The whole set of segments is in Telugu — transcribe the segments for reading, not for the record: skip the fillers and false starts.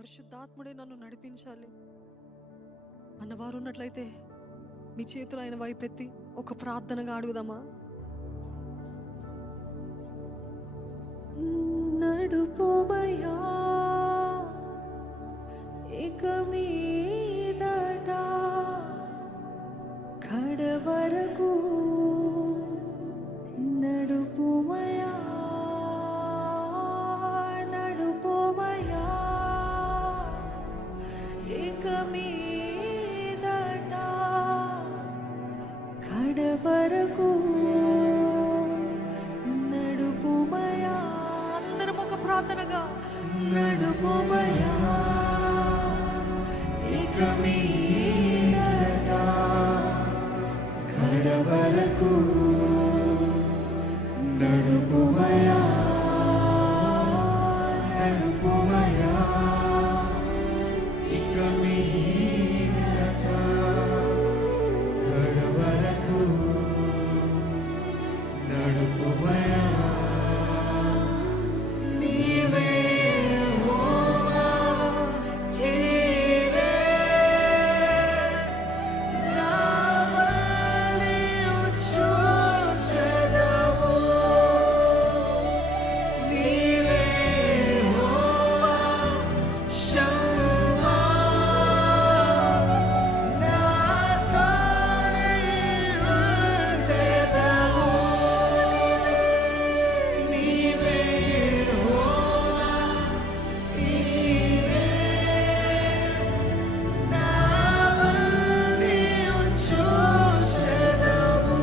పరిశుద్ధాత్ముడే నన్ను నడిపించాలి అన్నవారు ఉన్నట్లయితే మీ చేతులు ఆయన వైపెత్తి ఒక ప్రార్థనగా అడుగుదామా? నడుపోమయ్యా ఇక మీదట కడవరకు, నడుపోమయ్యా నడుపోమయ్యా ఇక మీదట కడవరకు నడుపోమయ్యా. అందరం ఒక ప్రార్థనగా నడుపోమయ్యా ఇక మీదట కడవరకు నడుపుమయా నడుపుమయా ఇక మీదట కడవరకు నడుపుమయా. నీవే యెహోవా హీరే నా బలియు చూచెదవు. నీవే యెహోవా షమ్మా నా తోడై ఉండెదవు. నీవే యెహోవా హీరే నా బలియు చూచెదవు.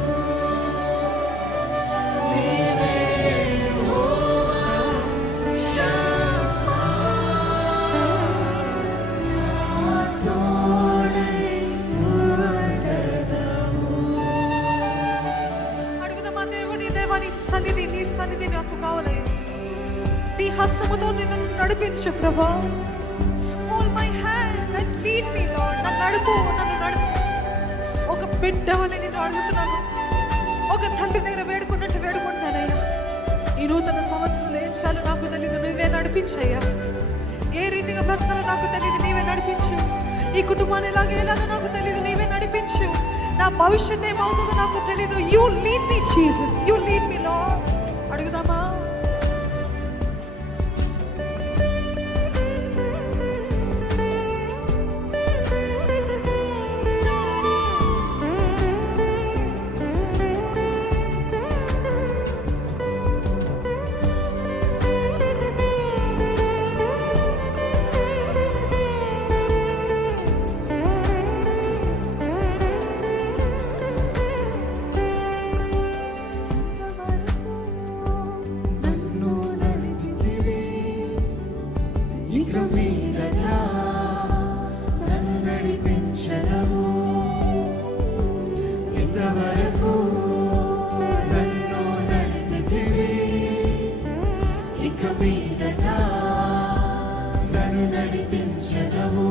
నీవే యెహోవా షమ్మా నా తోడై ఉండెదవు. అడుగుదామా దేవుని, దేవా నీ సన్నిధి నాకు కావాలి. నీ హస్తముతో నన్ను నడిపించు ప్రభా. Hold my hand and lead me lord. నన్ను నడుపు. ఒక బిడ్డ వలె నేను అడుగుతున్నాను. ఒక తండ్రి దగ్గర వేడుకున్నట్టు వేడుకుంటున్నానయ్యా. ఈ నూతన సంవత్సరంలో ఏం చేయాలో నాకు తెలియదు, నువ్వే నడిపించయ్యా. ఏ రీతిగా బ్రతకాలో నాకు తెలియదు, నీవే నడిపించు. ఈ కుటుంబాన్ని ఎలాగో నాకు తెలియదు, నీవే నడిపించు. నా భవిష్యత్ ఏమవుతుందో నాకు తెలియదు. You lead me Jesus, you lead me Lord. అడుగుదామా? నన్ను నడిపితివి ఇక మీదట నన్ను నడిపించెదవు. ఇంతవరకు నన్ను నడిపితివి ఇక మీదట నన్ను నడిపించెదవు.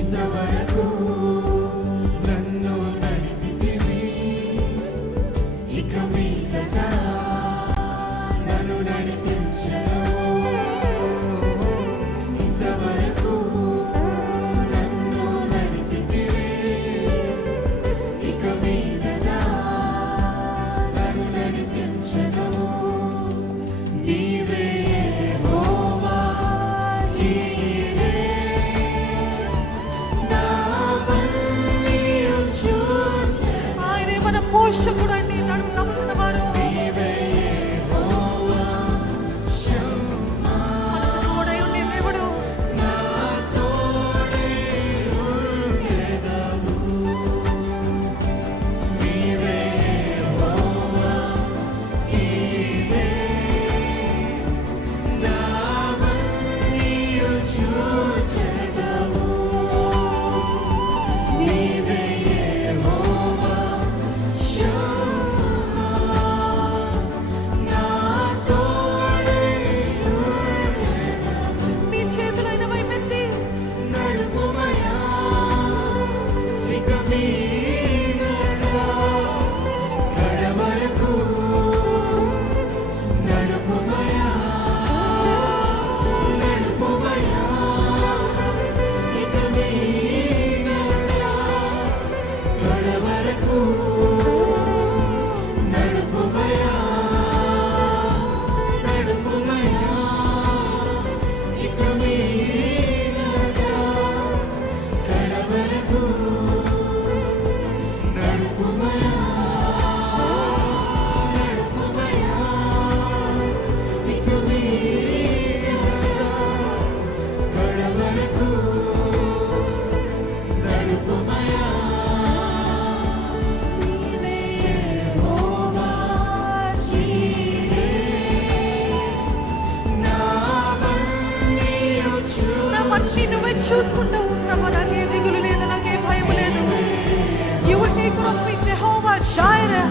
ఇంతవరకు నన్ను నడిపితివి ఇక మీదట నన్ను నడిపించెదవు. చూసుకుంటావు ప్రభా. నాకే దిగులు లేదు, నాకే భయం లేదు. You will take care of me, Jehovah Jireh.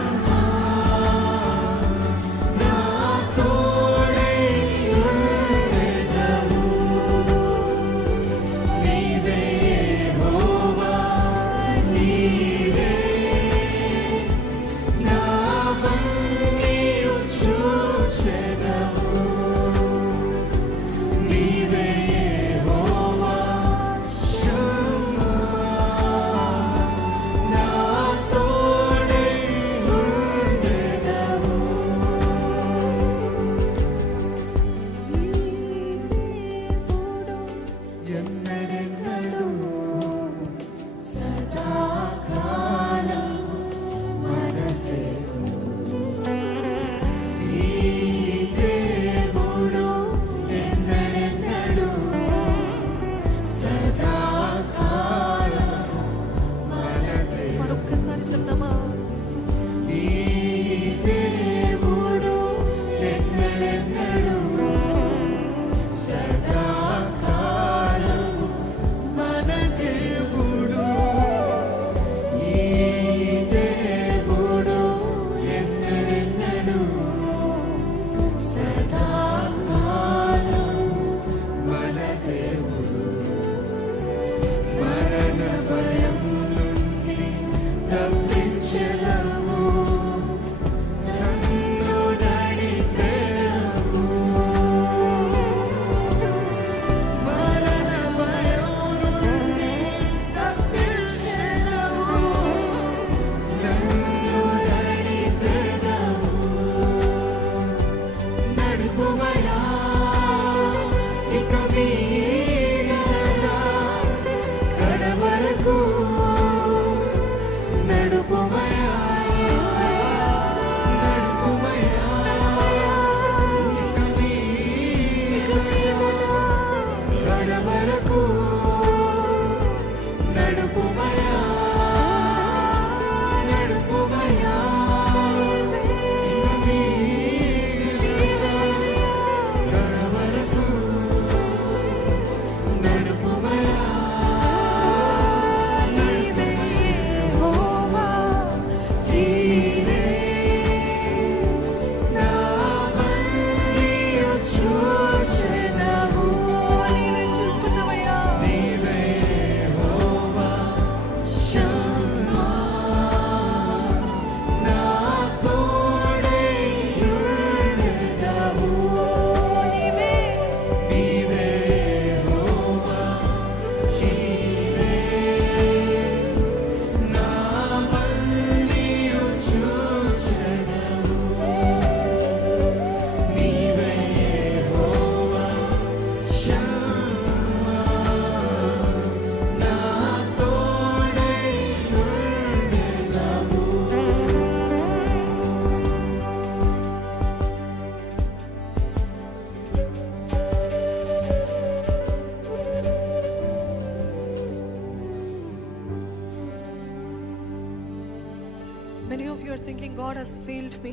Many of you are thinking God has failed me.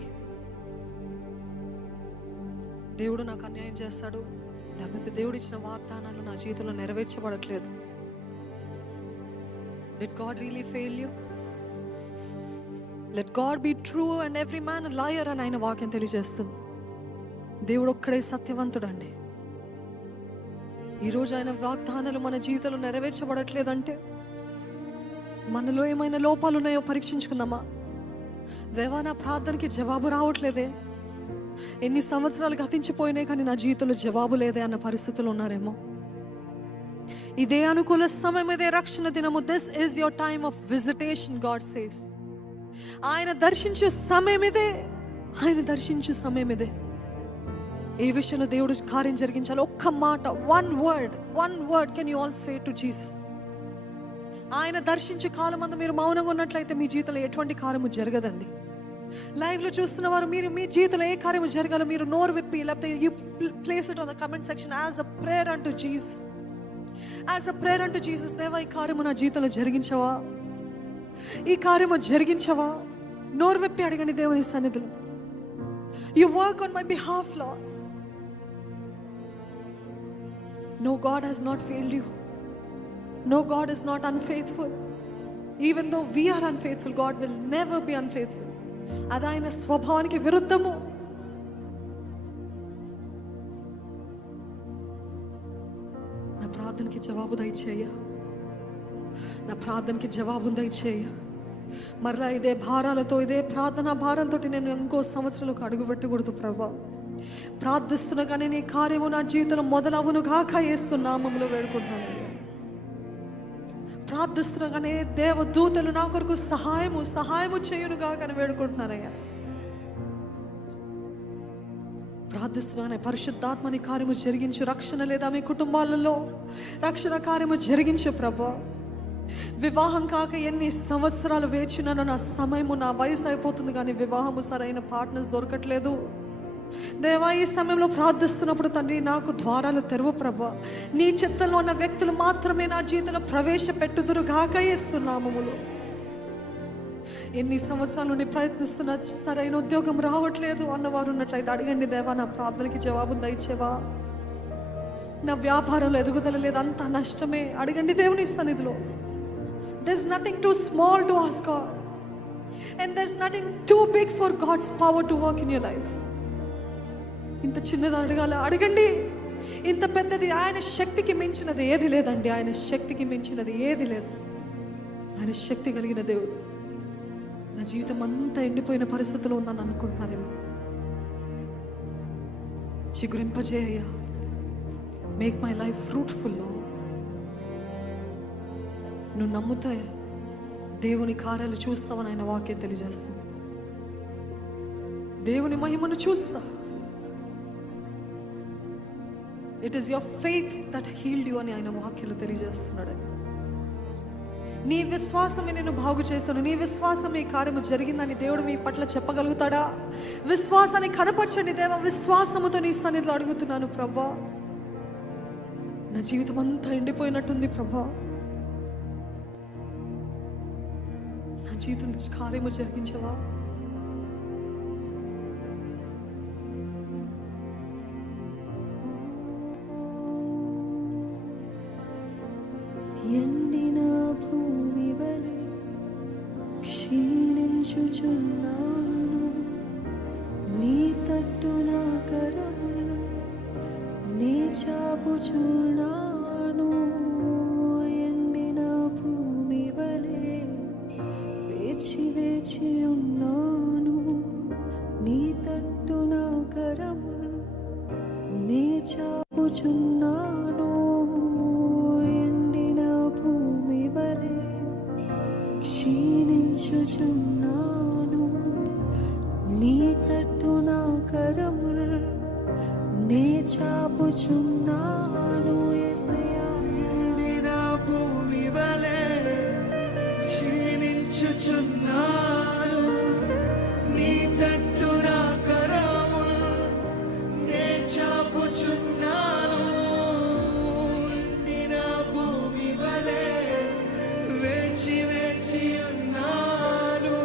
దేవుడు నాకు అన్యాయం చేస్తాడు, లేకపోతే దేవుడు ఇచ్చిన వాగ్దానాలు నా జీవితంలో నెరవేర్చబడట్లేదు. Did God really fail you? Let God be true and every man a liar అని ఆయన వాక్యం తెలియజేస్తుంది. దేవుడు ఒక్కడే సత్యవంతుడండి. ఈరోజు ఆయన వాగ్దానాలు మన జీవితంలో నెరవేర్చబడట్లేదంటే మనలో ఏమైనా లోపాలు ఉన్నాయో పరీక్షించుకుందామా? దేవా, నా ప్రార్థనకి జవాబు రావట్లేదే, ఎన్ని సంవత్సరాలు గతించిపోయినాయి కానీ నా జీవితంలో జవాబు లేదే అన్న పరిస్థితులు ఉన్నారేమో. ఇదే అనుకూల సమయం, ఇదే రక్షణ దినము. This is your time of visitation. God says ఆయన దర్శించే సమయం ఇదే, ఆయన దర్శించే సమయం ఇదే. ఏ విషయంలో దేవుడు కార్యం జరిగించాలి, ఒక్క మాట, one word can you all say to Jesus. ఆయన దర్శించే కాలం అందు మీరు మౌనంగా ఉన్నట్లయితే మీ జీవితంలో ఎటువంటి కార్యము జరగదండి. లైవ్లో చూస్తున్న వారు, మీరు మీ జీవితంలో ఏ కార్యము జరగాలో మీరు నోరు విప్పి, లేకపోతే you place it on the comment section as a prayer అంటూ జీసస్. యాజ్ అ ప్రేయర్ అంటూ జీసస్, దేవా ఈ కార్యము నా జీవితంలో జరిగించవా, ఈ కార్యము జరిగించవా? నోరు విప్పి అడగండి దేవుని సన్నిధిలో. You work on my behalf lord. No, God has not failed you. No, God is not unfaithful. Even though we are unfaithful, God will never be unfaithful. అది ఆయన స్వభావానికి విరుద్ధము. నా ప్రార్థనకి జవాబు దయచేయ, నా ప్రార్థనకి జవాబు దయచేయ. మరలా ఇదే భారాలతో, ఇదే ప్రార్థనా భారాలతో నేను ఇంకో సంవత్సరంలోకి అడుగు పెట్టకూడదు ప్రభా. ప్రార్థిస్తున్నా కానీ నీ కార్యము నా జీవితంలో మొదలవును కాక యేసు నామములో వేడుకుంటున్నాను. ప్రార్థిస్తున్నా కానీ దేవదూతలు నా కొరకు సహాయము చేయును కాక అని వేడుకుంటున్నానయ్యా. ప్రార్థిస్తున్నానే పరిశుద్ధాత్మని కార్యము జరిగించు. రక్షణ లేదా మీ కుటుంబాలలో రక్షణ కార్యము జరిగించు ప్రభా. వివాహం కాక ఎన్ని సంవత్సరాలు వేచినానో, నా సమయము, నా వయసు అయిపోతుంది కానీ వివాహము సరైన పార్ట్నర్స్ దొరకట్లేదు. దేవా, ఈ సమయంలో ప్రార్థిస్తున్నప్పుడు తండ్రి నాకు ద్వారాలు తెరువు ప్రభా. నీ చిత్తంలో ఉన్న వ్యక్తులు మాత్రమే నా జీవితంలో ప్రవేశపెట్టుదురు గాక యేసునామములో. ఎన్ని సంవత్సరాల నుండి ప్రయత్నిస్తున్నా సరైన ఉద్యోగం రావట్లేదు అన్నవారు ఉన్నట్లయితే అడగండి, దేవా నా ప్రార్థనకి జవాబు దయచేవా. నా వ్యాపారంలో ఎదుగుదల లేదు, అంత నష్టమే. అడగండి దేవుని సన్నిధిలో. There's nothing too small to ask God, and there's nothing too big for God's power to work in your life. ఇంత చిన్నది అడగాల, అడగండి. ఇంత పెద్దది, ఆయన శక్తికి మించినది ఏది లేదండి. ఆయన శక్తికి మించినది ఏది లేదు. ఆయన శక్తి కలిగిన దేవుడు. నా జీవితం అంతా ఎండిపోయిన పరిస్థితిలో ఉందని అనుకుంటున్నారేమో. చిగురింపజేయ. Make my life fruitful. నువ్వు నమ్ముతే దేవుని కార్యాలు చూస్తావని ఆయన వాక్యం తెలియజేస్తుంది. దేవుని మహిమను చూస్తా. It is your faith that healed you అని ఆయన వాక్యాలు తెలియజేస్తున్నాడు. నీ విశ్వాసమే నేను బాగు చేశాను, నీ విశ్వాసం ఈ కార్యము జరిగిందని దేవుడు మీ పట్ల చెప్పగలుగుతాడా? విశ్వాసాన్ని కనపరచండి దేవా. విశ్వాసముతో నీ సన్నిధిలో అడుగుతున్నాను ప్రభా. నా జీవితం అంతా ఎండిపోయినట్టుంది ప్రభా. నా జీవితం కార్యము జరిగించవా? ఎండిన భూమి వలె క్షీణించుచున్నాను, నీ తట్టు నా కరములు నే చాపుచున్నాను. ఎండిన భూమి వలె వేచి వేచి ఉన్నాను, నీ తట్టు నా కరములు నే చాపుచున్నాను. క్షీణించుచున్నాను, నీ తట్టు నా కరములు నే చాపుచున్నాను. యేసయ్యా, ఎండిన భూమి వలె క్షీణించుచున్నాను, నీ తట్టు నా కరములు నే చాపుచున్నాను. ఎండిన భూమి వలె వేచి వేచి ఉన్నాను,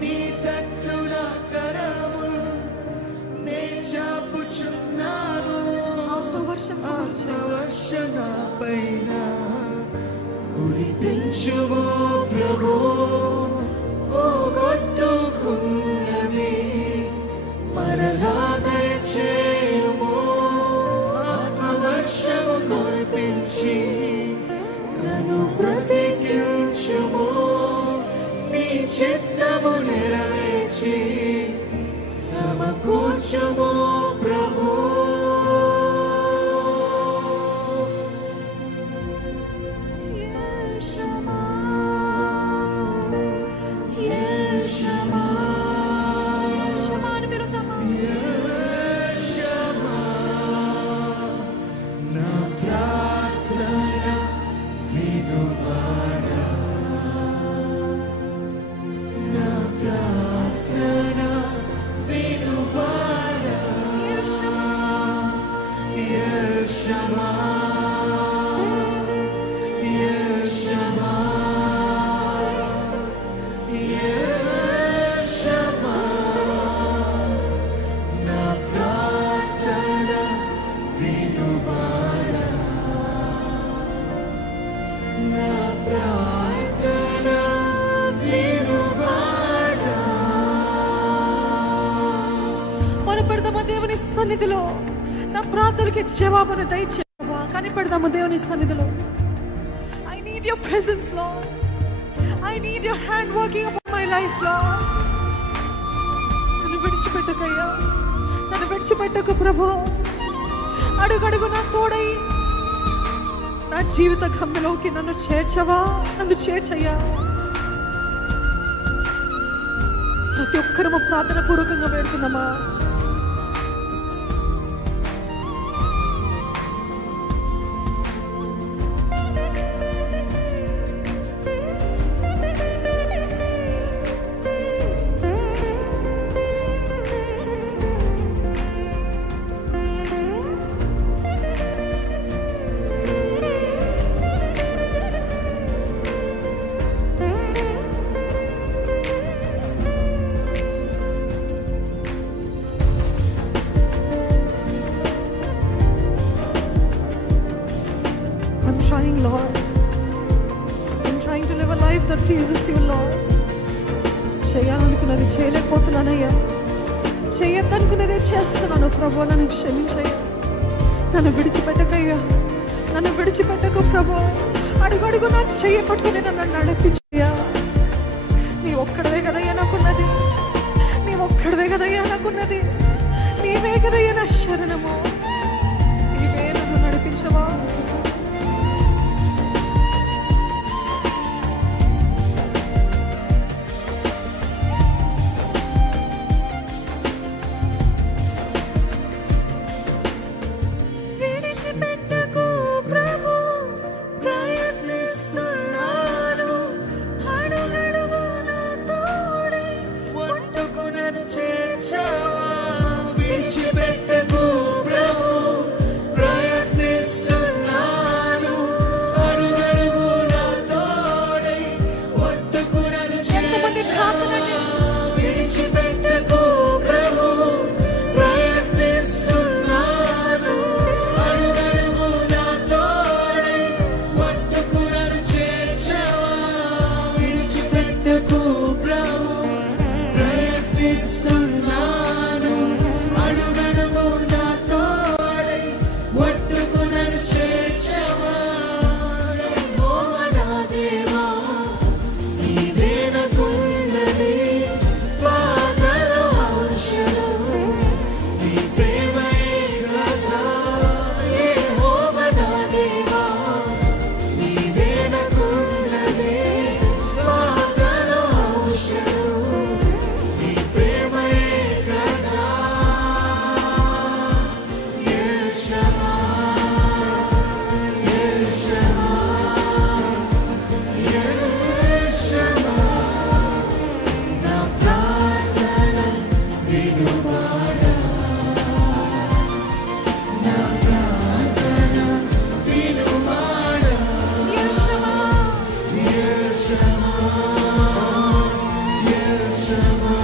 నీ తట్టు నా కరములు నే చాపుచున్నాను. ఆత్మవర్షం నా పైన కురిపించుమో ప్రభు. పోగొట్టుకున్నవి మరలా దయచేయుమో. ఆత్మవర్షము కురిపించి నన్ను బ్రతికించుమో. నీ చిత్తము నెరవేర్చి సమకూర్చుమో ప్రభు. సన్నిధిలో నా ప్రార్థనకి జవాబును దయచేయి ప్రభా. కనిపెడదాము దేవుని సన్నిధిలో. I need your presence lord. I need your hand working upon my life lord. నన్ను విడిచిపెట్టకయ్యా, నన్ను విడిచిపెట్టకు ప్రభు. అడుగడుగు నా తోడై నా జీవిత గమ్యంలోకి నన్ను చేర్చవా, నన్ను చేర్చయ్యా. ప్రతి ఒక్కరము ప్రార్థన పూర్వకంగా వేడుకుందామా. I'm trying, Lord. I'm trying to live a life that pleases you, Lord. చేయాలనుకున్నది చేయలేకపోతున్నానయ్యా. చేయొద్దనుకున్నదే చేస్తున్నాను ప్రభు. నన్ను క్షమించయ్యా. నన్ను విడిచిపెట్టకయ్యా, నన్ను విడిచిపెట్టకు ప్రభు. అడుగడుగు నా చెయ్యి పట్టుకుని నన్ను నడిపించయ్యా. నీ ఒక్కడవే కదయ్యా నాకున్నది, నీ ఒక్కడవే కదయ్యా నాకున్నది. నీవే కదయ్యా నా శరణము. నీవే నన్ను నడిపించవా. విడిచిపెట్టకు ప్రభు, ప్రయత్నిస్తున్నాను. అడుగడుగు నా తోడై ఒట్టుకు నన్ను చేర్చవా. విడిచిపెట్టకు ప్రభు, ప్రయత్నిస్తున్నాను. అడుగడుగు నా తోడై ఒట్టుకు నన్ను ఎంతమంది ప్రార్థనని చేర్చవా. విడిచిపెట్టకు ప్రభు, ప్రయత్నిస్తున్నాను. అడుగడుగు నా తోడై ఒట్టుకు నన్ను చేర్చవా. విడిచిపెట్టకు ప్రభు, ప్రయత్నిస్తున్నాను. అడుగడుగు నా తోడై ఒట్టుకు నన్ను చేర్చవా. యెహోవా నా దేవా, నీవే నాకున్నది. పాదల ఔషధం, నీ ప్రేమయే కదా. యెహోవా నా దేవా, నీవే నాకున్నది. పాదల ఔషధం, నీ ప్రేమయే కదా. యేషవా, యేషవా, యేషవా. నా ప్రార్థన వినువాడా, నా ప్రార్థన వినువాడా. యేషవా, యేషవా, యేషవా,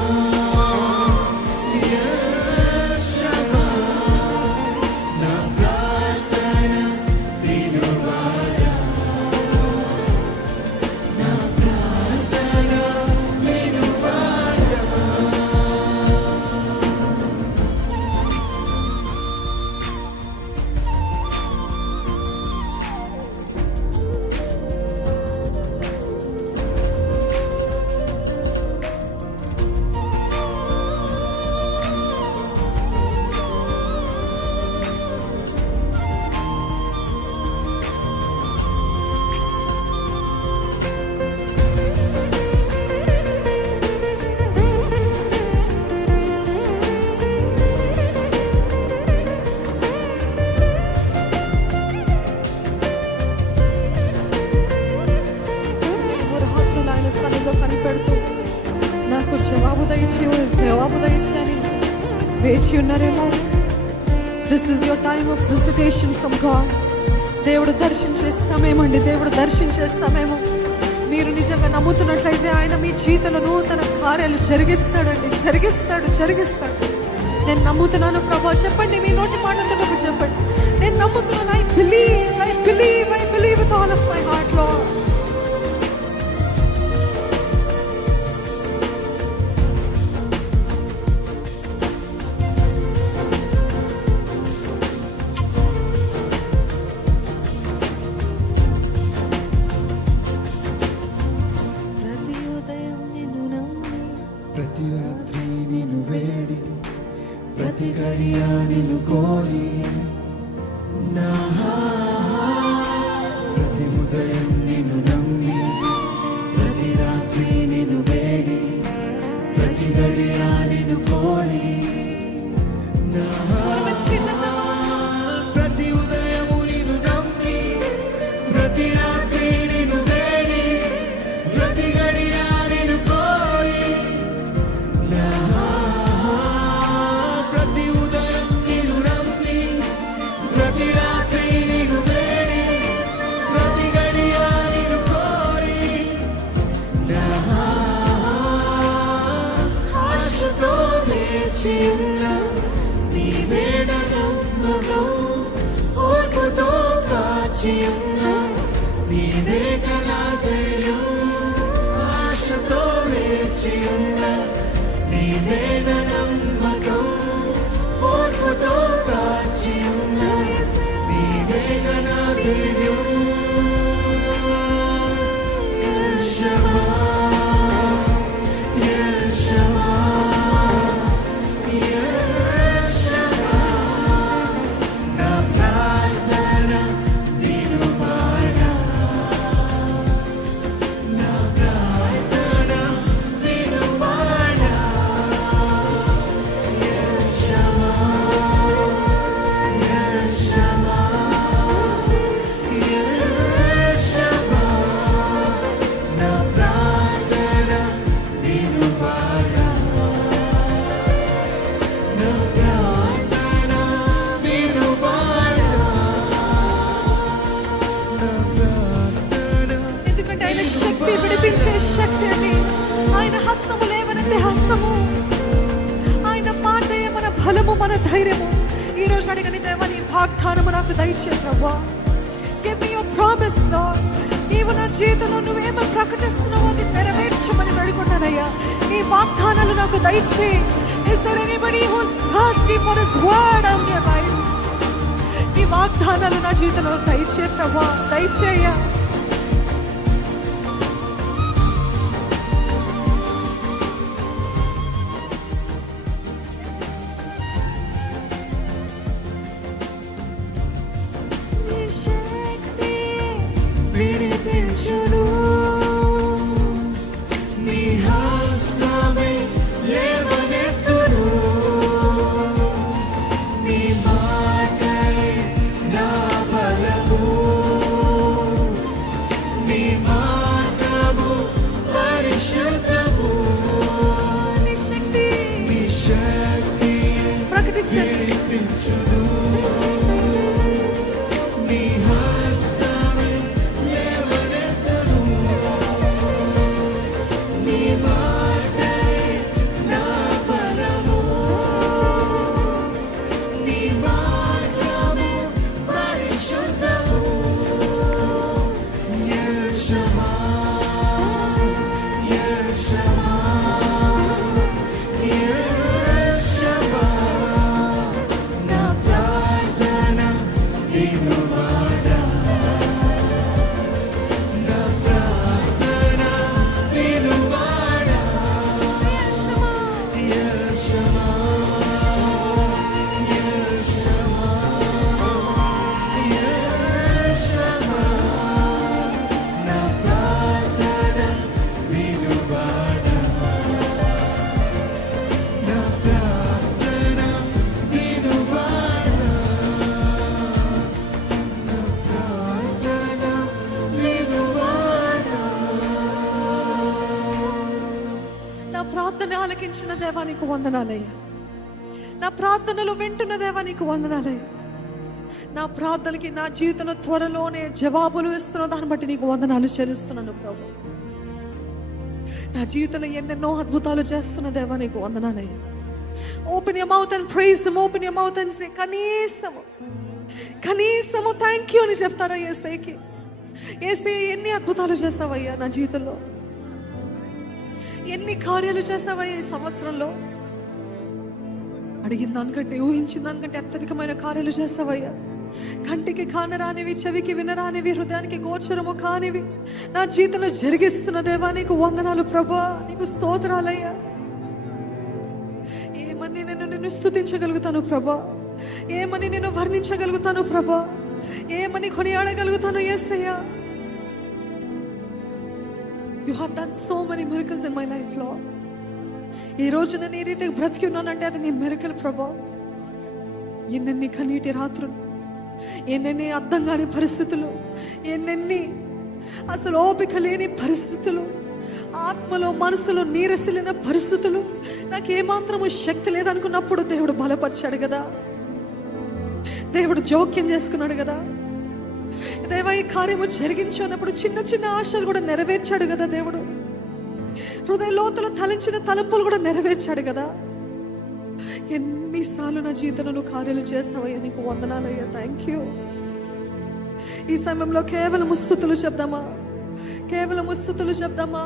యేషవా. నా ప్రార్థన వినువాడా, నా ప్రార్థన వినువాడా. రాత్రులు ఆయన సన్నిధిలో కనిపెడుతూ నాకు జవాబు దయచి అని వేచి ఉన్నారేమో. This is your time of visitation from God. దేవుడు దర్శించే సమయం అండి, దేవుడు దర్శించే సమయము. మీరు నిజంగా నమ్ముతున్నట్లయితే ఆయన మీ జీవితంలో నూతన కార్యాలు జరిగిస్తాడండి, జరిగిస్తాడు. నేను నమ్ముతున్నాను ప్రభా చెప్పండి. మీ నోటి మాటతో నాకు చెప్పండి. నేను నమ్ముతున్నాను. I believe with all of my heart lord. ప్రతి ఉదయము నిన్ను నమ్మి, ప్రతి రాత్రి నిన్ను వేడి, ప్రతి గడియ నిన్ను కోరి, ప్రతి ఉదయం నిన్ను నమ్మి, ప్రతి రాత్రి నిన్ను వేడి, ప్రతి గడియ నిన్ను కోరి, ఆశతో వేచి ఉన్న నీవే నమ్మకం, ఓర్పుతో కాచి ఉన్న నీవే నా ధైర్యం. ఆశతో వేచి ఉన్న నీవే నమ్మకం, ఓర్పుతో కాచి ఉన్న నీవే నా ధైర్యం. యెహోవా, యెహోవా, యెహోవా, నా ప్రార్థన వినువాడా, నా ప్రార్థన వినువాడా. యెహోవా, యెహోవా, యెహోవా, నా ప్రార్థన వినువాడా, నా ప్రార్థన వినువాడా, నా ప్రార్థన. ఎందుకంటే ఆయన శక్తి విడిపించే శక్తి అండి. ఆయన హస్తము లేవనెత్తే హస్తము, ఆయన మాటయే మన బలము, మన ధైర్యము. ఈ రోజు అడిగని దేవా, నీ వాగ్దానము నాకు దయచే ప్రభువా. Give me your promise lord. నీవు నా జీవితంలో నువ్వేమో ప్రకటిస్తున్నావో అది నెరవేర్చమని వేడుకుంటానయ్యా. నీ వాగ్దానాలు నాకు దయచే. Is there anybody who is thirsty for his word on your life? నీ వాగ్దానాలు నా జీవితంలో దయచే ప్రభువా, దయచేయ్యా. నీ శక్తి విడిపించును, నీ హస్తమే లేవనెత్తును, నీ మాటయే నా బలము, నీ మార్గము పరిశుద్ధము. నీ శక్తి నీ శక్తి ప్రకటించండి. విడిపించును, నీ హస్తమే లేవనెత్తును, నీ మాటయే నా బలము, నీ మార్గము పరిశుద్ధము. యెహోవా, యెహోవా, యెహోవా, నా ప్రార్థన వినువాడా, నా ప్రార్థన వినువాడా. యెహోవా, యెహోవా, యెహోవా, నా ప్రార్థన వినువాడా, నా ప్రార్థన వినువాడా, నా ప్రార్థన వినువాడా. నా ప్రార్థన ఆలకించిన దేవా నీకు వందనాలయ్యా. నా ప్రార్థనలు వింటున్న దేవా నీకు వందనాలయ్యా. నా ప్రార్థనకి నా జీవితంలో త్వరలోనే జవాబులు ఇస్తున్న దాన్ని బట్టి నీకు వందనాలు చెల్లిస్తున్నాను ప్రభు. నా జీవితంలో ఎన్నెన్నో అద్భుతాలు చేస్తున్న దేవా నీకు వందనాలయ్యా. Open your mouth and praise him. Open your mouth and say కనీసము థ్యాంక్ యూ అని చెప్తారా యేసయ్యకి? యేసయ్య ఎన్ని అద్భుతాలు చేస్తావయ్యా నా జీవితంలో, ఎన్ని కార్యాలు చేస్తావయ్యా ఈ సంవత్సరంలో. అడిగిన దానికంటే, ఊహించిన దానికంటే అత్యధికమైన కార్యాలు చేస్తావయ్యా. కంటికి కానరానివి, చెవికి వినరానివి, హృదయానికి గోచరము కానివి నా జీవితంలో జరిగిస్తున్న దేవా నీకు వందనాలు ప్రభా. నీకు స్తోత్రాలయ్యా. ఏమని నిన్ను స్తుతించగలుగుతాను ప్రభా, ఏమని నిన్ను వర్ణించగలుగుతాను ప్రభా, ఏమని కొనియాడగలుగుతాను యేసయ్యా. You have done so many miracles in my life, Lord. ఈ రోజు నేను ఈ రీతికి బ్రతికి ఉన్నానంటే అది నీ మిరకల్ ప్రభా. ఎన్నెన్ని కన్నీటి రాత్రులు, ఎన్నెన్ని అర్థం కాని పరిస్థితులు, ఎన్నెన్ని అసలు ఓపిక లేని పరిస్థితులు, ఆత్మలో మనసులో నీరసిలిన పరిస్థితులు, నాకు ఏమాత్రము శక్తి లేదనుకున్నప్పుడు దేవుడు బలపరిచాడు కదా, దేవుడు జోక్యం చేసుకున్నాడు కదా, దేవా ఈ కార్యము జరిగించినప్పుడు చిన్న చిన్న ఆశలు కూడా నెరవేర్చాడు కదా దేవుడు, హృదయ లోతులో తలంచిన తలంపులు కూడా నెరవేర్చాడు కదా. ఎన్నిసార్లు నా జీవితంలో నువ్వు కార్యాలు చేస్తావయ్యా, నీకు వందనాలయ్యా, థ్యాంక్ యూ. ఈ సమయంలో కేవలం స్తుతులు చెప్దామా, కేవలం స్తుతులు చెప్దామా.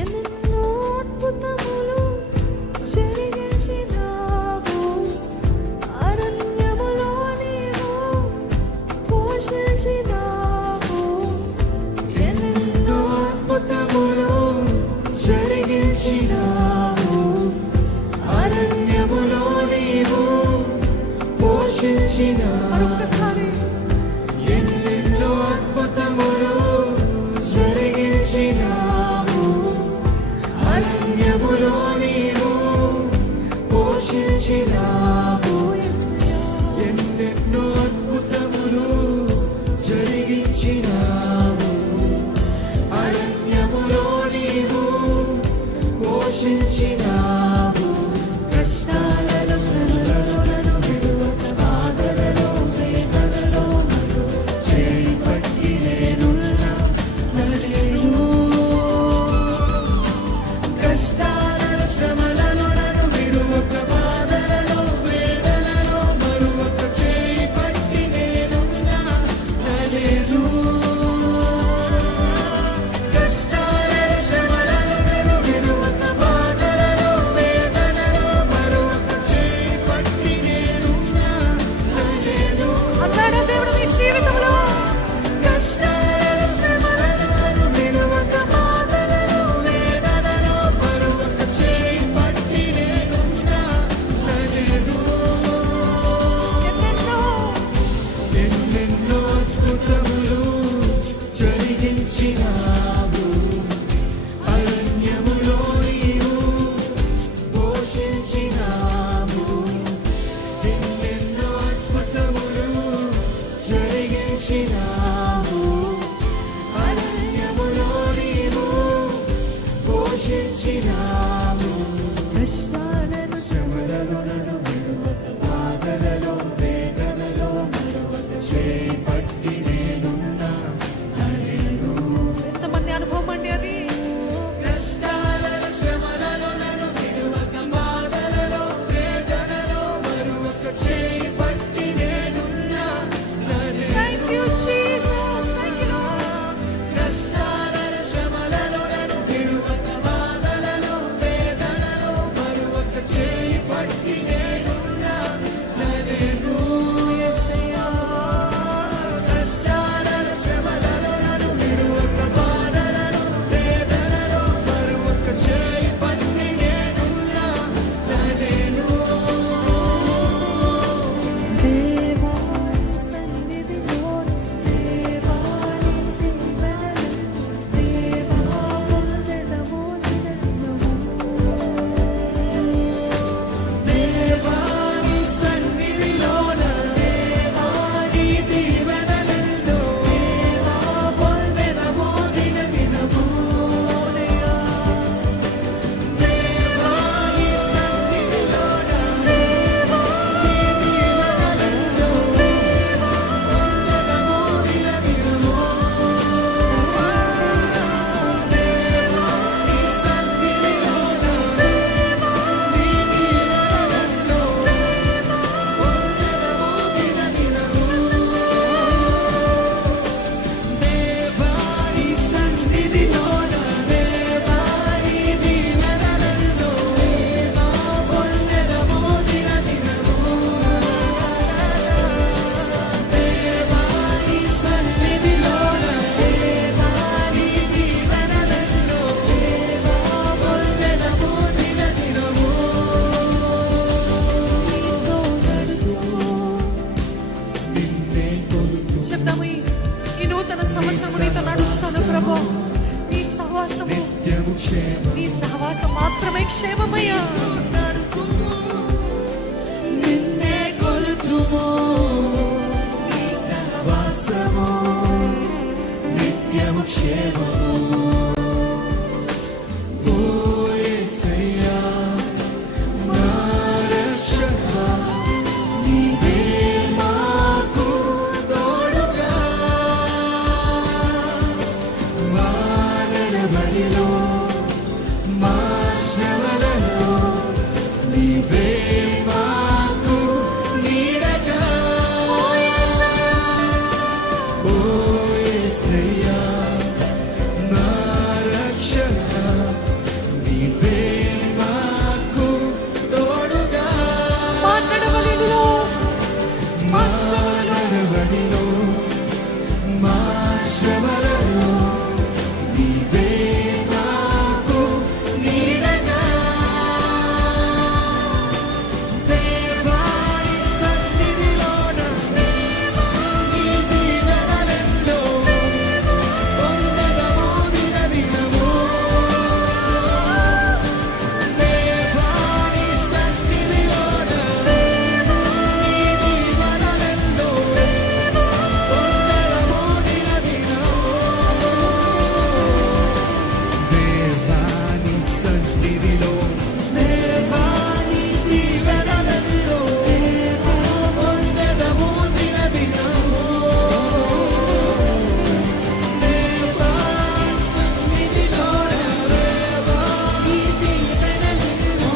ఎన్నెన్నో అద్భుతములు జరిగించినావు, అరణ్యములో నీవు పోషించినావు. ఎన్నెన్నో అద్భుతములు జరిగించినావు, అరణ్యములో నీవు పోషించినావు. మరొక్కసారి ఎన్నెన్నో అద్భుతములు జరిగించినావు, అరణ్యములో నీవు పోషించినావు. ఎన్నెన్నో అద్భుతములు జరిగించినావు, అరణ్యములో నీవు పోషించినావు. కష్టాలలో శ్రమలలో నన్ను విడువక, బాధలలో వేదనలో క్షేమమయ్యా. నడుతుము నిన్నే కొలుతుము నీ సహవాసము నిత్యము క్షేమము. ఓ యేసయ్యా నా రక్షక నీవే మాకు తోడుగా మా నడవడిలో మా శ్రమలలో నీవే మాకు నీడగా. ఓ యేసయ్యా నా రక్షక నీవే మాకు తోడుగా మా నడవడిలో మా నడవడిలో మా శ్రమలలో నీవే మాకు నీడగా. దేవాని సన్నిధిలోన నీ దీవెనలెన్నో పొందెదము దినదినము. దేవాని సన్నిధిలోన నీ దీవెనలెన్నో పొందెదము దినదినము. దేవాని సన్నిధిలో దేవాని దీవెనలెన్నో పొందెదము దినదినము. దేవాని సన్నిధిలో దేవాని దీవెనలెన్నో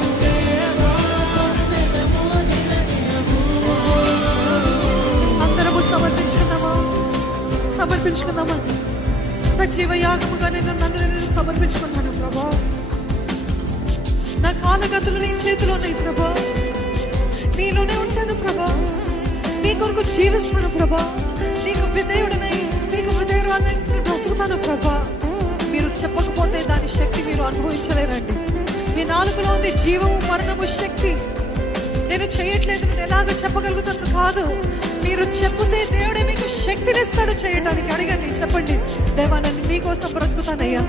పొందెదము దినదినము. అందరము సమర్పించుకుందామా. సజీవ యాగముగా నన్ను సమర్పించుకున్నాను ప్రభా. నా కాలగతులు నీ చేతిలో ఉన్నాయి ప్రభా. నీలోనే ఉంటాను ప్రభా. నీ కొరకు జీవిస్తాను ప్రభా. నీకు విధేయుడనై నీకు విధేయురాలై నేను బ్రతుకుతాను ప్రభా. మీరు చెప్పకపోతే దాని శక్తి మీరు అనుభవించలేరండి. మీ నాలుకలో ఉంది జీవము మరణము శక్తి. నేను చేయట్లేదు నేను ఎలాగ చెప్పగలుగుతాను కాదు. మీరు చెప్తే దేవుడే మీకు శక్తినిస్తాడు చేయడానికి. అడగండి, చెప్పండి, దేవా నన్ను నీకోసం బ్రతుకుతానయ్యా.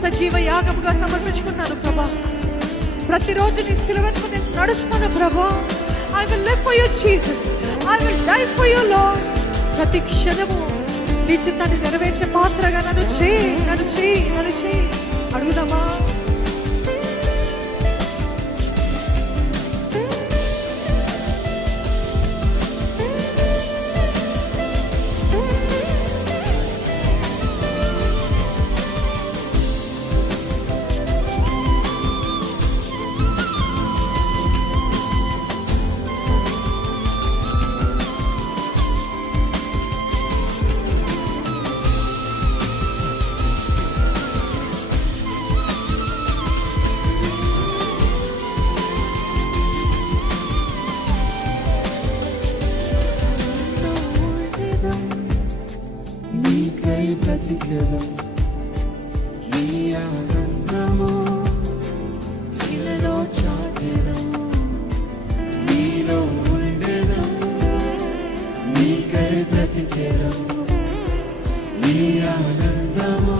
సజీవ యాగముగా సమర్పించుకున్నాను ప్రభా. ప్రతిరోజు నీ సిలువెత్తుకు నేను నడుస్తాను ప్రభా. I will live for you Jesus. I will die for you Lord. ప్రతి క్షణము నీ చిత్తాన్ని నెరవేర్చే పాత్రగా నన్ను చేయి. అడుగుదామా. నీకై బ్రతికెదం ఈ ఆనందము ఇలలో చాటెదం. నీలో ఉండెదం నీకై బ్రతికెదం ఈ ఆనందము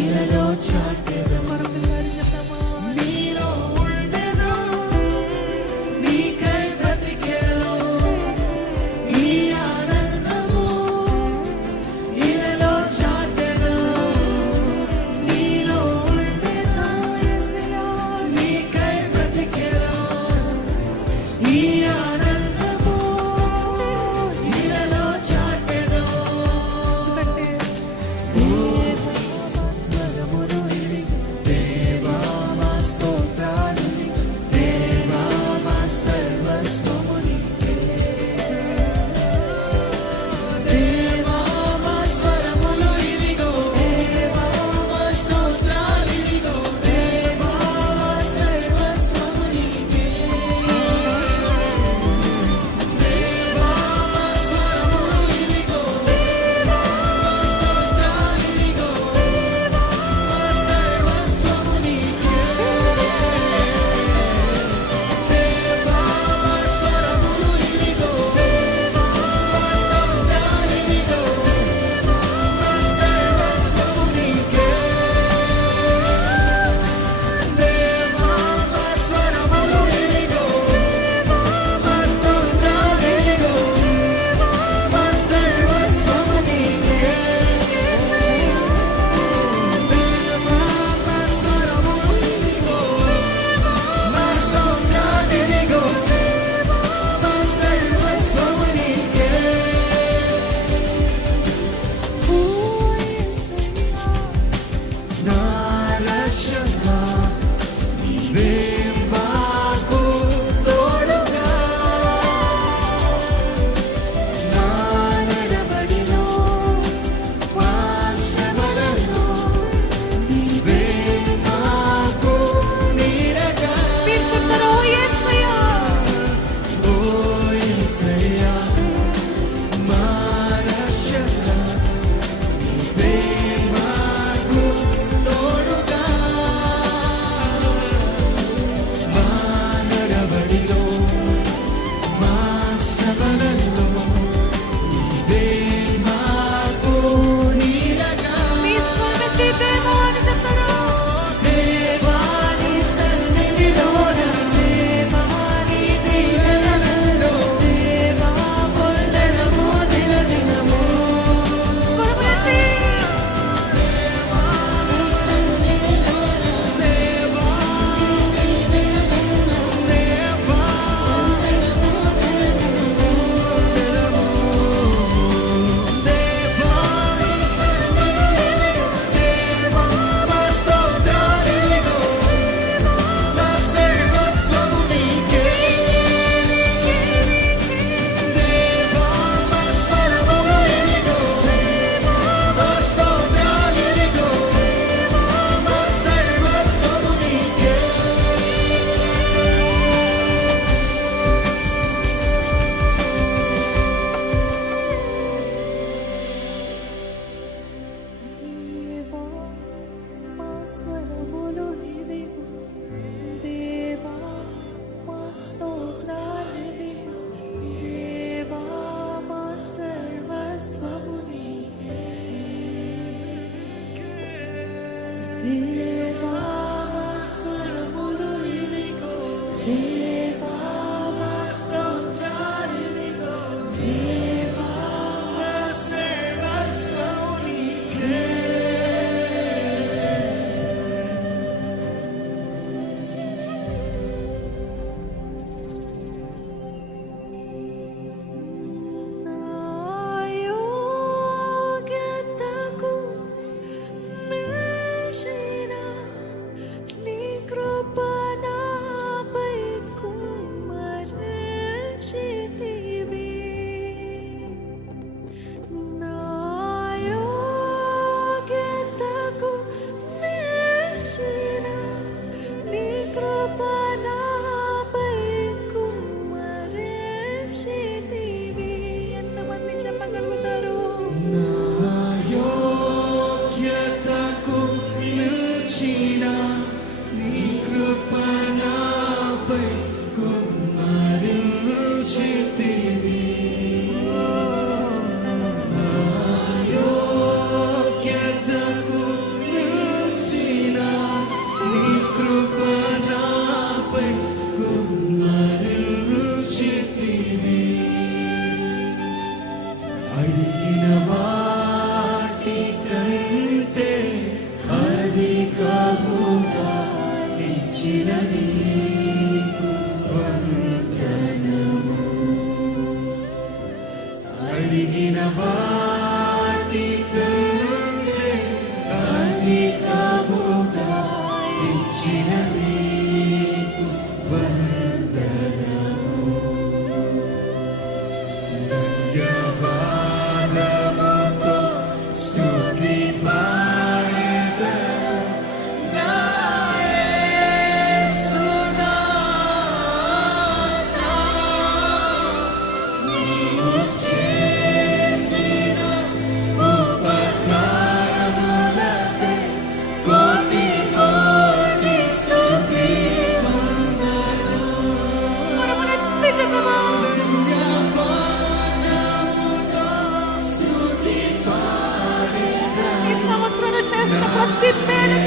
ఇలలో చాటెదం. మరొకసారి చెప్తామా. నీలో ఉండెదం నీకై బ్రతికెదం ఈ ఆనందము ఇలలో చాటెదం. నీలో ఉండెదం నీకై బ్రతికెదం ఈ ఆనందము ఇలలో చాటెదం. ఎందుకంటే స్వరమును ఇవి దేవా మా స్తోత్రాలు దేవా మా సర్వస్వము నీకే. దేవా మా స్వరములు ఇవిగో దేవా మా స్తోత్రాలు ఇవిగో దేవా మా సర్వస్వము నీకే.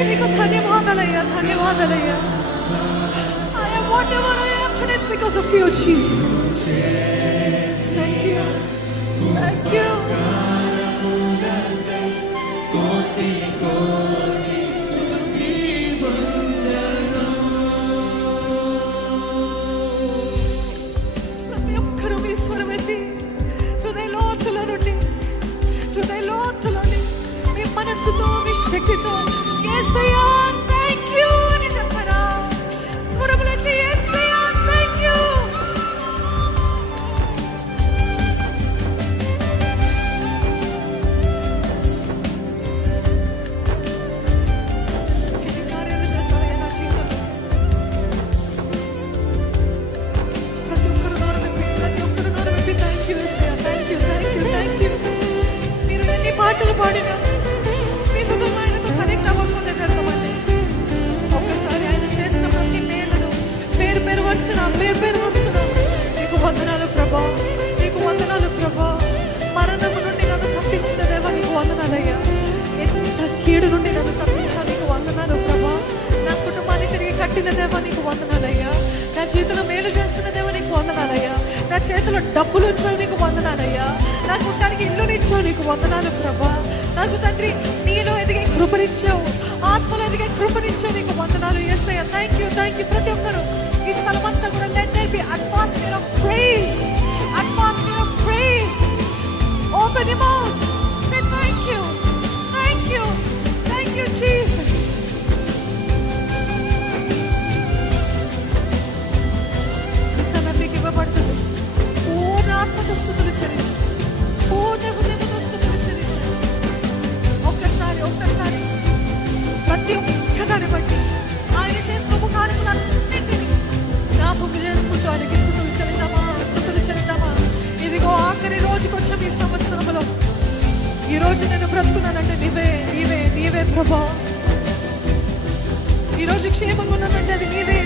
నీకు ధన్యవాదాలయ్యా, ధన్యవాదాలయ్యా. I am whatever I am today, it's because of you, Jesus. Thank you. Thank you. ప్రతి ఒక్కరూ మీ స్వరం ఎత్తి హృదయ లోతులోని మీ మనసుతో మీ శక్తితో యేసయ్యా థ్యాంక్ యూ అని చెప్పరా. స్వరములెత్తి యేసయ్యా థ్యాంక్ యూ. ఎన్ని కార్యాలు చేస్తావయ్యా నా జీవితంలో. ప్రతి ఒక్కరు నోరు విప్పి thank you Yesayya, thank you, thank you, thank you. మీరు ఎన్ని పాటలు పాడినా మీ హృదయం ఆయనతో కనెక్ట్ అవ్వకపోతే వ్యర్థమండి. ఒక్కసారి ఆయన చేసిన ప్రతి మేలును పేరు వరుసన నీకు వందనాలు ప్రభా, నీకు వందనాలు ప్రభా. మరణము నుండి నన్ను తప్పించిన దేవా నీకు వందనాలయ్యా. ఎంత కీడు నుండి నన్ను తప్పించా నీకు వందనాలు ప్రభా. నా కుటుంబాన్ని తిరిగి కట్టిన దేవా నీకు వందనాలయ్యా. నా జీవితంలో మేలు చేస్తున్న దేవా నీకు వందనాలయ్యా. నా చేతిలో డబ్బులు ఉంచావు నీకు వందనాలయ్యా. నాకు ఉండడానికి ఇల్లునిచ్చావు నీకు వందనాలు ప్రభా. నాకు తండ్రి నీలో ఎదిగే కృపనిచ్చావు, ఆత్మలో ఎదిగే కృపనిచ్చావు నీకు వందనాలు యేసయ్యా. Thank you, thank you. ప్రతి ఒక్కరు ఈ స్థలం అంతా కూడా let there be atmosphere of praise, atmosphere of praise. Open your mouth, say thank you, thank you, thank you Jesus. ఈ సమయం మీకు ఇవ్వబడుతుంది. పూర్ణ ఆత్మతో స్తుతులు చెల్లించు, పూర్ణ హృదయంతో స్తుతులు చెల్లించు. ఒక్కసారి ప్రతి ఒక్కదాన్ని బట్టి ఆయన చేసిన ఉపకారములన్నింటినీ జ్ఞాపకం చేసుకుంటూ ఆయనకి స్తుతులు చెల్లిద్దామా. ఇదిగో ఆఖరి రోజుకి వచ్చాం ఈ సంవత్సరంలో. ఈ రోజు నేను బ్రతుకున్నానంటే నీవే ప్రభా. ఈ రోజు క్షేమంగా ఉన్నానంటే అది నీవే.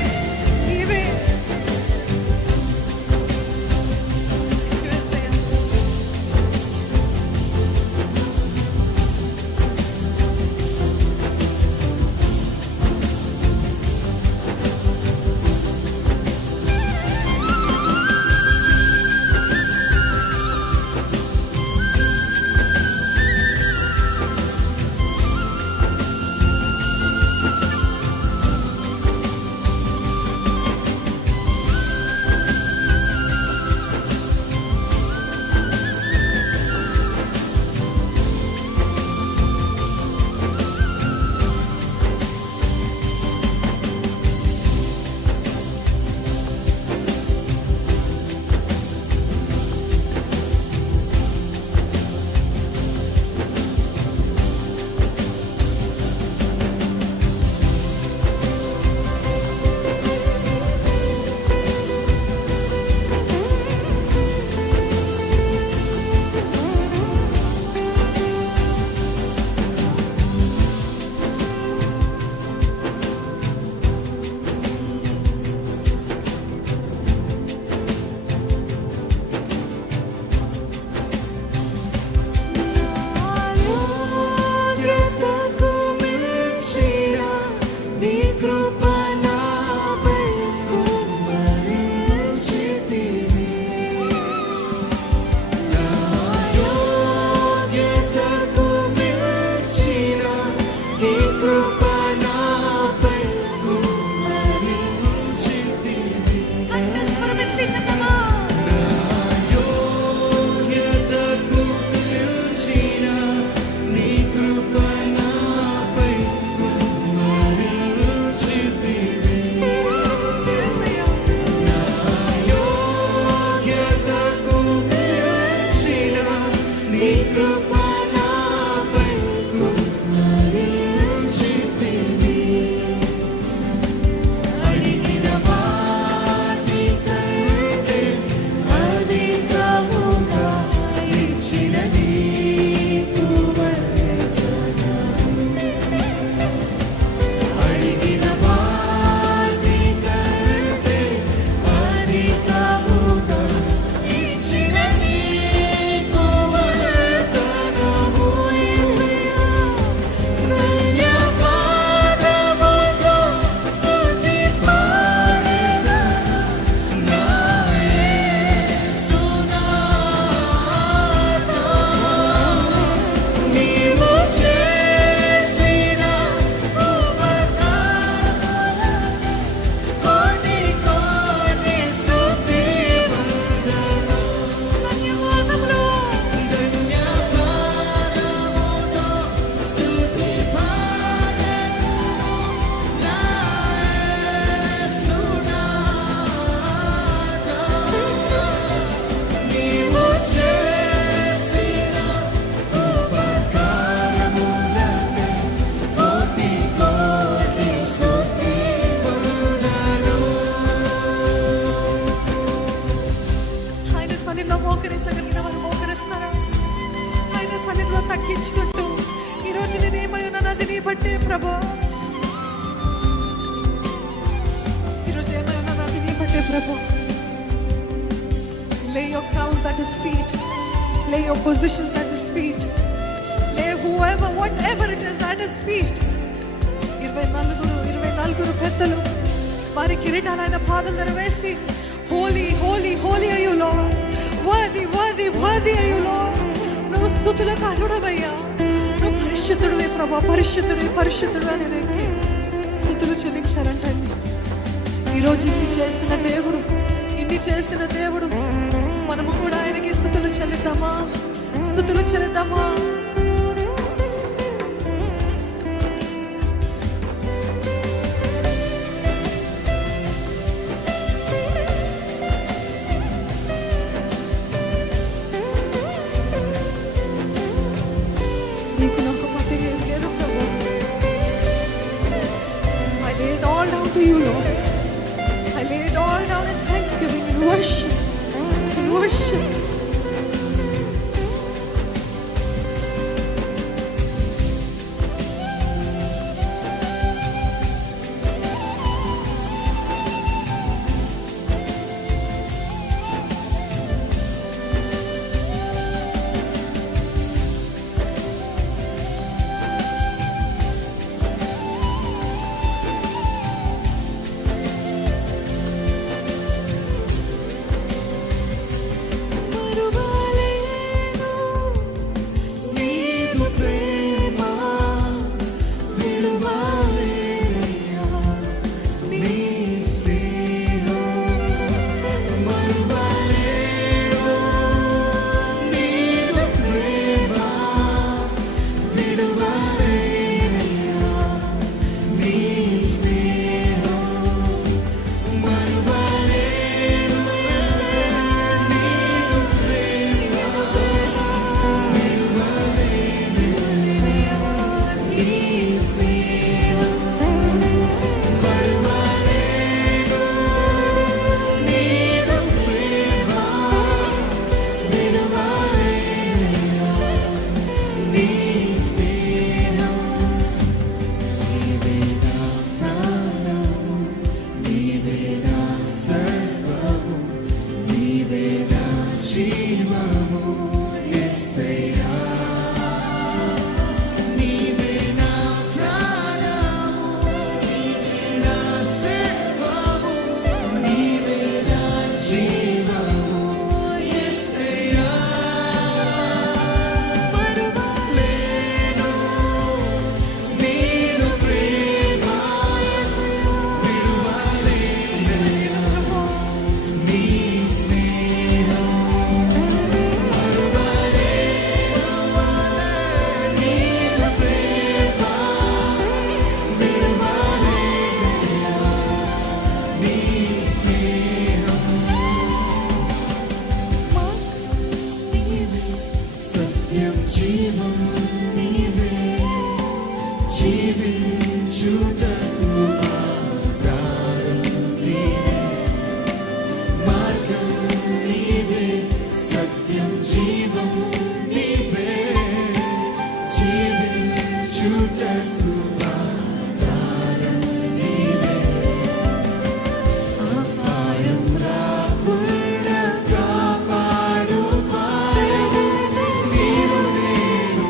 సన్నిధిలో మోకరించగలిగిన వారు మోకరిస్తారు. ఆయన సన్నిధిలో తగ్గించుకుంటూ ఈరోజు నేను ఏమై ఉన్నాను అది నీ బట్టే ప్రభా, ఈరోజు ఏమై ఉన్నాను అది నీ బట్టే ప్రభా. Lay your crowns at his feet, lay your positions at his feet, lay whoever, whatever it is at his feet. 24 పెద్దలు వారి కిరీటాలు ఆయన పాదాల దగ్గర వేసి holy holy holy are you Lord, worthy worthy worthy are you Lord, నువ్వు స్తుతులకు అర్హుడవయ్యా, నువ్వు పరిశుద్ధుడివే ప్రభా, పరిశుద్ధుడివి పరిశుద్ధుడు అని స్తుతులు చెల్లించారంటండి. ఈరోజు ఇన్ని చేసిన దేవుడు మనము కూడా ఆయనకి స్తుతులు చెల్లిద్దామా, స్తుతులు చెల్లిద్దామా. నీకు నాకు మధ్య ఏం లేదు ప్రభు. I lay it all down to you, Lord. I lay it all down in thanksgiving, in worship, in worship. మరువలేను నీదు ప్రేమ విడువలేనయ్యా, నీ స్నేహం మరువలేను. నీదు ప్రేమ విడువలేనయ్యా, నీ స్నేహం మరువలేను. నీదు ప్రేమ విడువలేనయ్యా, నీ స్నేహం మరువలేను. నీదు ప్రేమ విడువలేనయ్యా, నీ స్నేహం. నీవే నా ప్రాణము, నీవే నా సర్వము, నీవే నా జీవము యేసయ్యా. నీవే నా ప్రాణము, నీవే నా సర్వము, నీవే నా జీవము యేసయ్యా. మరువలేను నీదు ప్రేమ విడువలేనయ్యా, నీ స్నేహం మరువలేను. నీదు ప్రేమ విడువలేనయ్యా, నీ స్నేహం. సత్యం జీవం నీవే, జీవించుటకు ఆధారం నీవే, మార్గం నీవే, సత్యం జీవం నీవే, జీవించుటకు ఆధారం నీవే. అపాయం రాకుండా కాపాడు వాడవు, నీవు నేను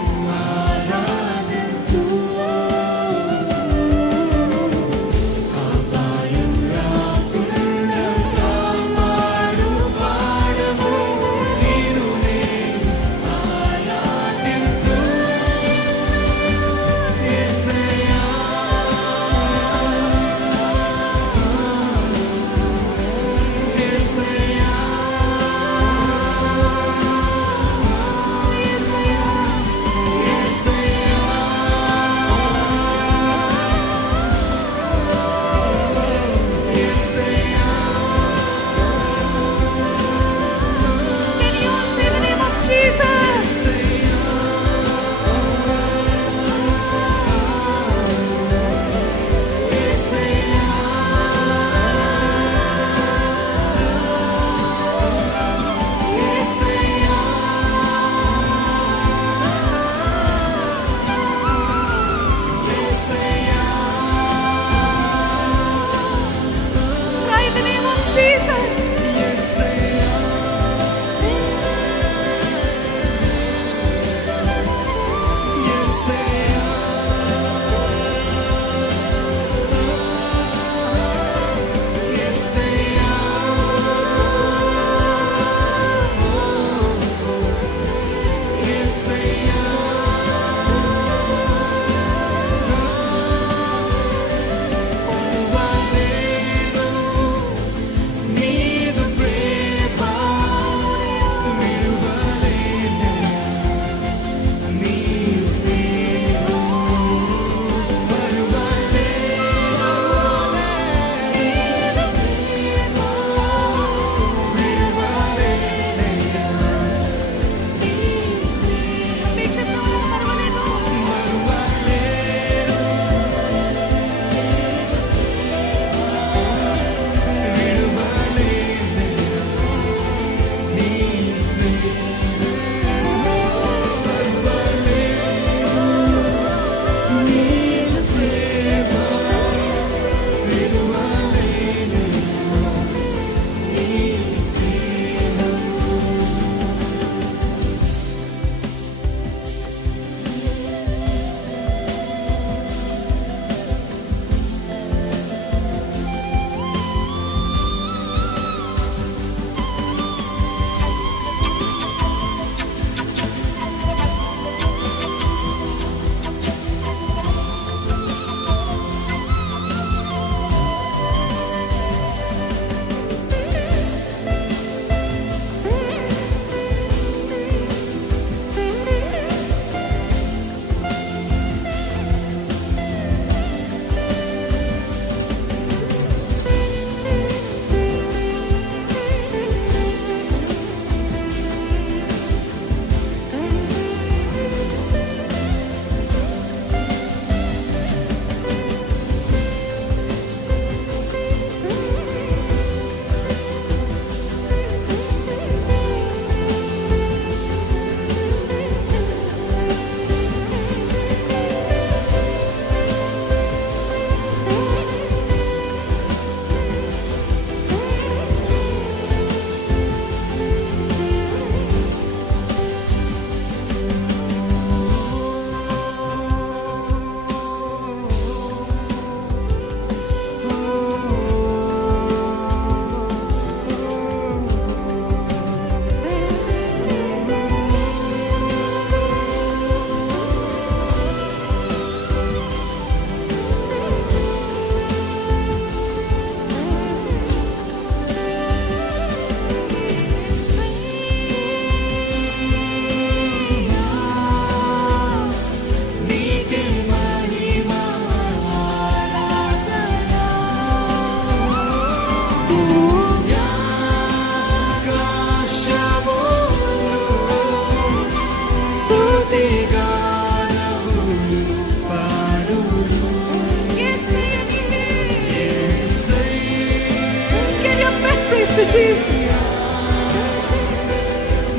Jesus.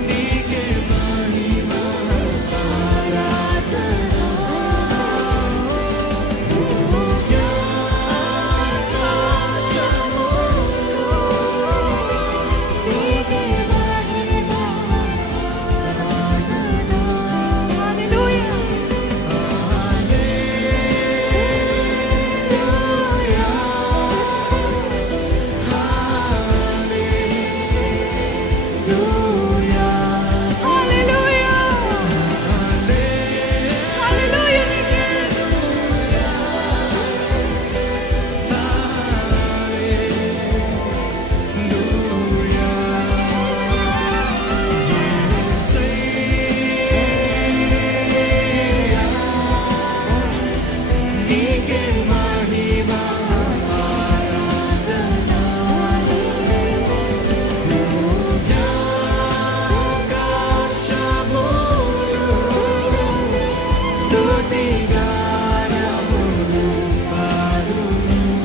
నీకే మహిమ Hallelujah. Hallelujah. Hallelujah. నీకే మహిమ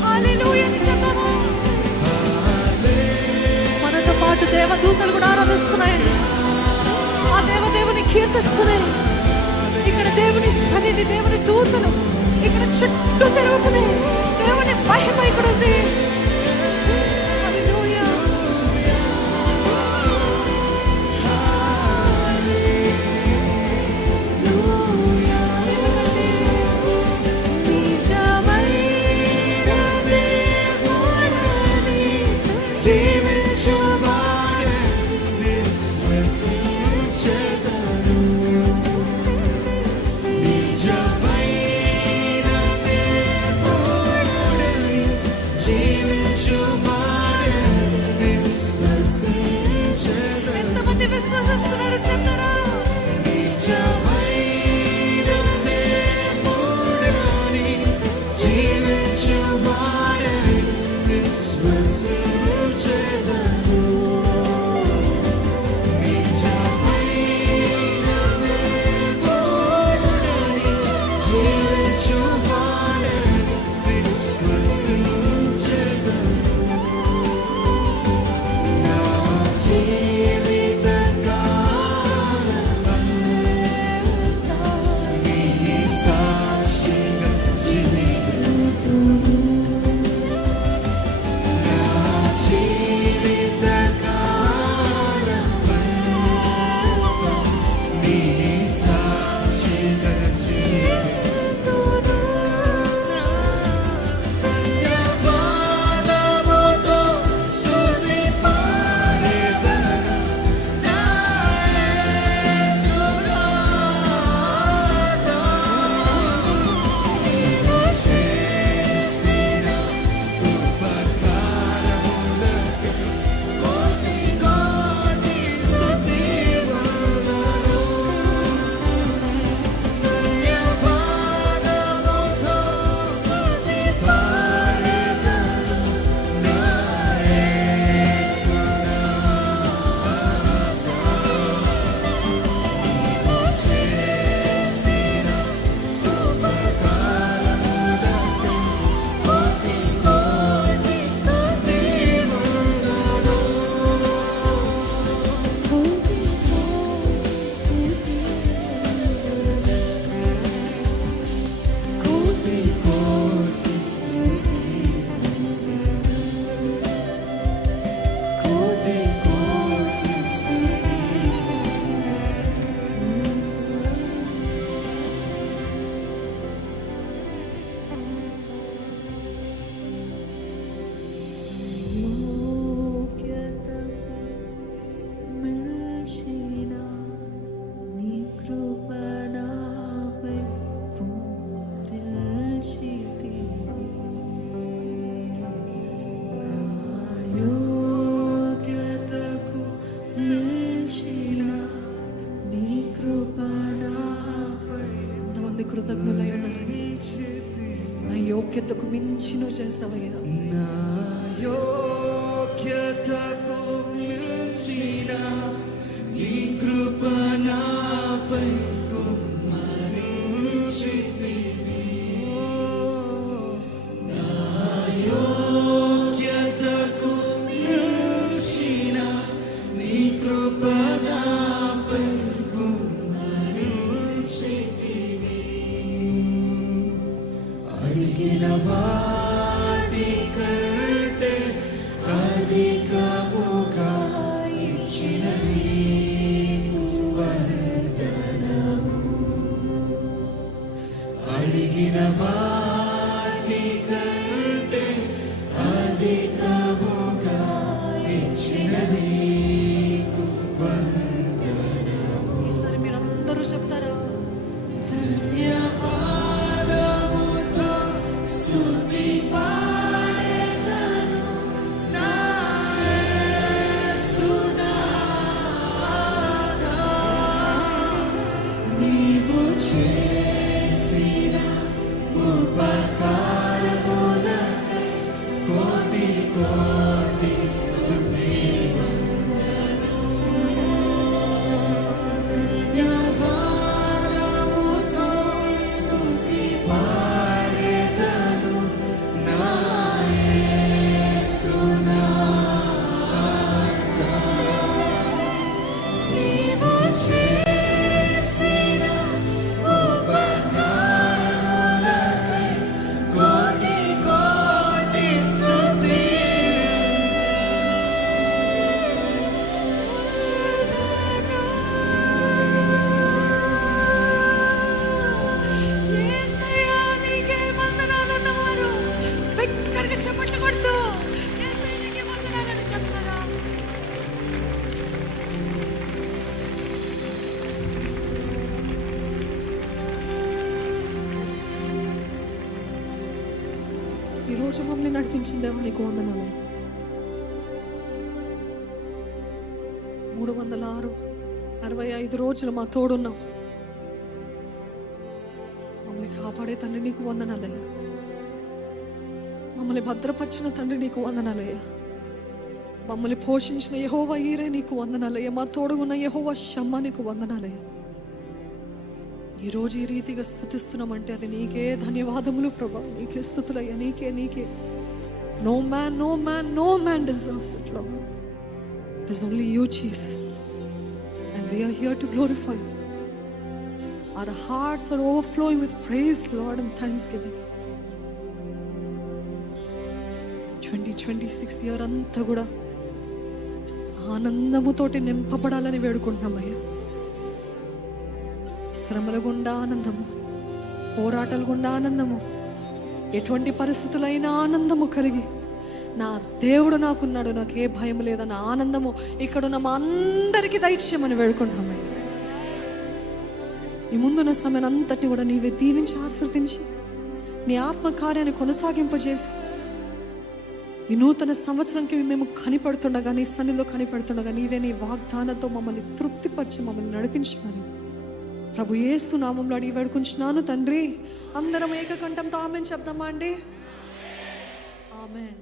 Hallelujah అని చెప్తాము. మనతో పాటు దేవదూతలు కూడా ఆరాధిస్తున్నాయండి. ఆ దేవదేవుని కీర్తిస్తున్నాయి. ఇక్కడ దేవుని సన్నిధి, దేవుని దూతలు ఇక్కడ చుట్టూ తిరుగుతున్నాయి. దేవుని మహిమ ఇక్కడ ఉంది. Hallelujah. ఎందుకంటే నిజమైన దేవుడని జీవించువాడే విశ్వసించెదను. నిజమైన దేవుడని జీవించువాడే విశ్వసించెదను. ఎంతమంది విశ్వసిస్తున్నారు చెప్తారా? నిజమైన దేవుడని జీవించువాడే విశ్వసించెదను. నిజమైన దేవుడని జీవించువాడే విశ్వసించెదను. నా జీవిత కాలమంతా నీ సాక్షిగా జీవితును. నా జీవిత కాలమంతా నీ సాక్షిగా జీవితును. ధన్యవాదముతో స్తుతి పాడెదను. నా యేసునాథా, నీవు చేసిన ఉపకారములకు కోటి కోటి స్తుతివందనాలు. ధన్యవాదముతో స్తుతి పాడెదను. నా యోగ్యతకు మించిన నీ కృప నాపై కుమ్మరించితివి. నా యోగ్యతకు మించిన నీ కృప నాపై. ఎంతమంది కృతజ్ఞులై ఉన్నారండి? నా యోగ్యతకు మించి నువ్వు చేస్తావయ్యా. నా యోగ్యతకు మించిన నీ కృప నాపై కుమ్మరించితివి. నా యోగ్యతకు మించిన ఈరోజు మమ్మల్ని నడిపించిన దేవా నీకు వందనాలు. 365 రోజులు మా తోడున్నావు. మమ్మల్ని కాపాడే తండ్రి నీకు వందనాలయ్యా. మమ్మల్ని భద్రపరిచిన తండ్రి నీకు వందనాలయ్యా. మమ్మల్ని పోషించిన యెహోవా ఈరే నీకు వందనాలయ్యా. మా తోడుగున్న యెహోవా షమ్మా నీకు వందనాలయ్యా. ఈరోజు ఈ రీతిగా స్తుతిస్తున్నామంటే అది నీకే ధన్యవాదములు ప్రభా. నీకే స్తుతులయ్యా. నీకే no man deserves it Lord. It is only you Jesus and we are here to glorify you. Our hearts are overflowing with praise, Lord, and thanksgiving. 2026 year అంతా కూడా ఆనందముతోటి నింపబడాలని వేడుకుంటున్నామయ్యా. శ్రమల గుండా ఆనందము, పోరాటాల గుండా ఆనందము, ఎటువంటి పరిస్థితులైనా ఆనందము కలిగి నా దేవుడు నాకున్నాడు, నాకు ఏ భయం లేదన్న ఆనందము ఇక్కడున్న మా అందరికీ దయచేయమని వేడుకుంటున్నామయ్యా. ఈ ముందున్న సమయం అంతటిని కూడా నీవే దీవించి ఆశీర్వదించి నీ ఆత్మకార్యాన్ని కొనసాగింపజేసి ఈ నూతన సంవత్సరానికి మేము కనిపడుతుండగా, నీ సన్నిధిలో కనిపడుతుండగా నీవే నీ వాగ్దానంతో మమ్మల్ని తృప్తిపరిచి మమ్మల్ని నడిపించమని ప్రభు యేసు నామంలో అడిగి వేడుకుంటున్నాను తండ్రి. అందరం ఏకకంఠంతో ఆమేన్ చెప్దామా అండి? ఆమేన్.